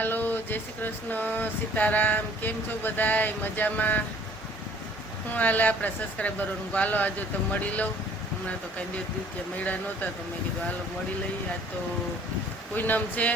હાલો, જય શ્રી કૃષ્ણ, સીતારામ. કેમ છો બધાય? મજામાં? હું હાલે આપણા સબસ્ક્રાઈબરોનું હાલો આજે તો મળી લઉં. હમણાં તો કઈ દિવસ કે મળ્યા નહોતા તો મેં કીધું હાલો મળી લઈ. આજ તો પૂનમ છે.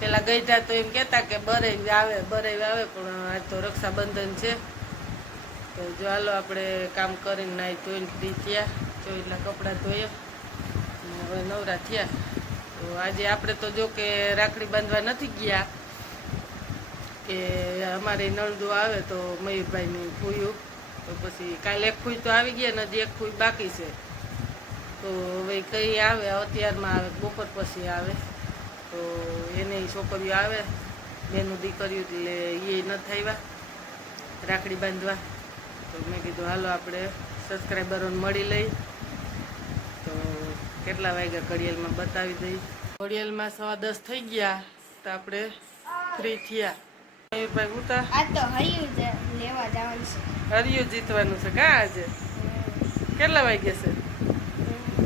પેલા ગઈ હતા તો એમ કહેતા કે બરેવી આવે પણ આજ તો રક્ષાબંધન છે. તો જો હાલો આપણે કામ કરીને નાહી ધોઈને ફ્રી થયા. જો એટલા કપડાં ધોયા હવે નવરા થયા. તો આજે આપણે તો જો કે રાખડી બાંધવા નથી ગયા કે અમારે નણંદો આવે તો મયુરભાઈની ફૂયું તો પછી કાલે એક ફૂઈ તો આવી ગયા ને હજી એક ફૂઈ બાકી છે. તો હવે કઈ આવે અત્યારમાં આવે બપોર પછી આવે તો એને છોકરીઓ આવે બેનું દીકરીઓ એટલે એ નથી આવ્યા રાખડી બાંધવા. તો મેં કીધું હાલો આપણે સબસ્ક્રાઈબરોને મળી લઈ. તો કેટલા વાગ્યા ઘડિયાળમાં બતાવી દઈ. ઘડિયાળમાં 10:15 થઈ ગયા તો આપણે ફ્રી થયા. મયુરભાઈ ઉતા આ તો હરિયું લેવા જવાનું છે. હરિયું જીતવાનું છે કા આજે? કેટલા વાગ્યા છે?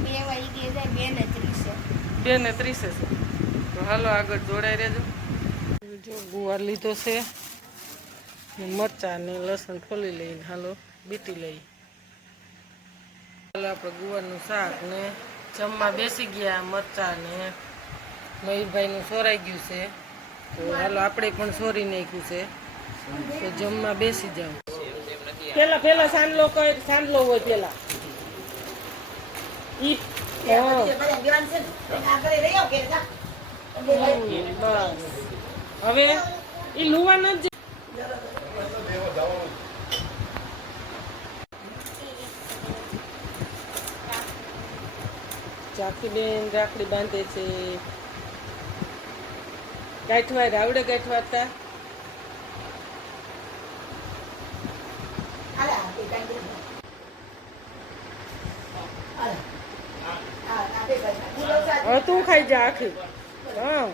2 વાગે જાય 2:30. 2:30 છે. તો હાલો આગળ જોડાઈ રહેજો. જો ગુવાર લીધો છે મરચાં ને લસણ ફોલી લઈને હાલો બીટી લઈ. હાલો આપણે ગુવારનું શાક ને જમવા બેસી ગયા. મરચાં ને મયુરભાઈનું સોરાઈ ગયું છે તો હાલો આપણે પણ સોરી નાખ્યું છે તો જમવા બેસી જાવ. પેલા સાંડલો હોય પેલા ઈ હવે ઈ લુવા નથી. ચાકીબેન રાખડી બાંધે છે. ગાંઠવા આવડે ગાંઠવાતા? હવે તું ખાઈ જા આખી. હા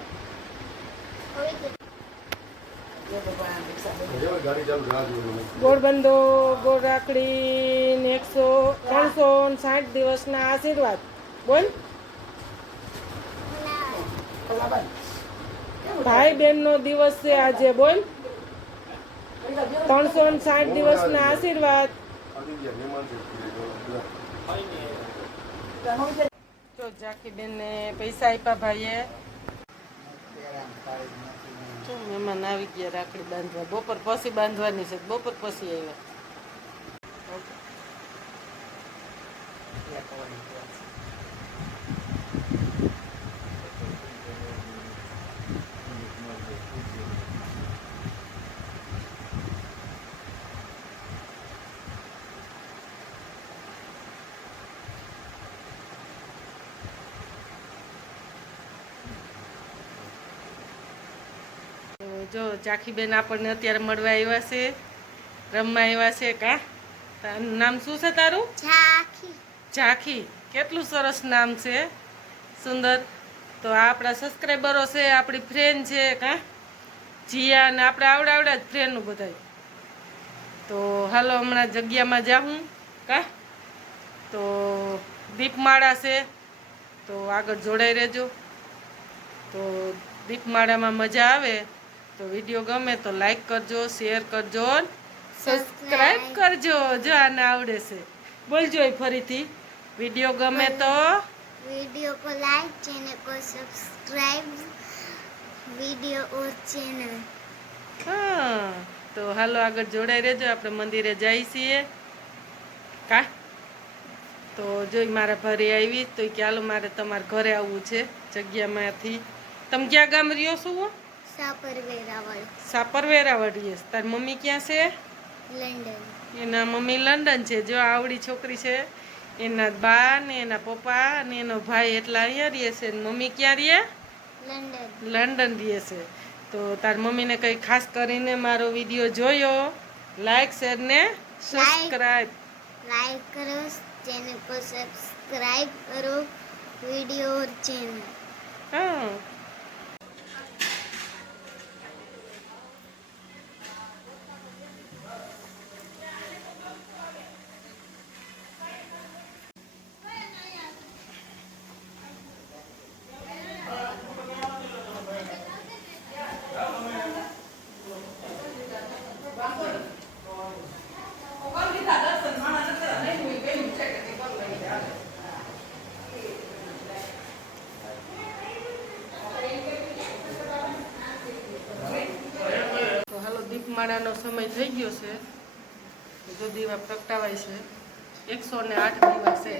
ગોળ બંધો ગોળ રાખડી ને 360 દિવસના આશીર્વાદ બોલ. ભાઈ બહેન નો દિવસ છે આજે બોલ. 360 દિવસના આશીર્વાદ. જો જાકીબેન ને પૈસા આપ્યા ભાઈએ. જો મહેમાન આવી ગયા રાખડી બાંધવા. બપોર પછી બાંધવાની છે. બપોર પછી આવ્યા. જો ચાખીબેન આપણને અત્યારે મળવા આવ્યા છે, રમવા આવ્યા છે. કા તારું નામ શું છે? તારું ઝાંખી. કેટલું સરસ નામ છે, સુંદર. તો આ આપણા સબસ્ક્રાઈબરો છે, આપણી ફ્રેન્ડ છે. કા જીયા ને આપણે આવડા જ ફ્રેન્ડનું બધા. તો હાલો હમણાં જગ્યામાં જાઉં. કા તો દીપમાળા છે તો આગળ જોડાઈ રહેજો. તો દીપમાળામાં મજા આવે તો વિડીયો ગમે તો લાઈક કરજો, શેર કરજો, સબસ્ક્રાઈબ કરજો. જો આને આવડે છે. બોલજો ફરીથી. વિડીયો ગમે તો वीडियो को लाइक, चैनल को सब्सक्राइब, वीडियो और चैनल. હા તો હાલો આગળ જોડાઈ રહેજો. આપણે મંદિરે જઈએ છીએ. કા તો જોઈ મારા ઘરે આવી તો કે હાલો મારે તમારા ઘરે આવવું છે જગ્યામાંથી. તમે ક્યાં ગામ રહ્યો છો? સાપરવેરાવળ રહીએ. તાર મમ્મી ક્યાં છે? લંડન. એના મમ્મી લંડન છે. જો આવડી છોકરી છે. એના બા ને એના પપ્પા ને એનો ભાઈ એટલા અહીંયા રહે છે. મમ્મી ક્યાં રહે? લંડન રહે છે. તો તાર મમ્મીને કંઈ ખાસ કરીને મારો વિડીયો જોયો, લાઈક શેર ને સબસ્ક્રાઈબ करो, चैनल को सब्सक्राइब करो, वीडियो और चैनल. હા ધુમાડાનો સમય થઈ ગયો છે. જો દીવા પ્રગટાવાય છે 108 દીવા છે.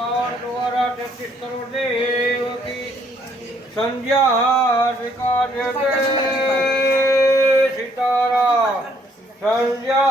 पावन द्वारा 33 करोड़ देव की संध्या स्वीकार सीताराम संध्या